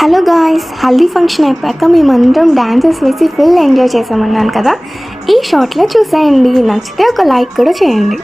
Hello guys, haldi function అయిపోయాక మేమందరం dances వేసి ఫుల్ ఎంజాయ్ చేసామన్నాను కదా. ఈ షార్ట్లో చూసేయండి, నచ్చితే ఒక లైక్ కూడా చేయండి.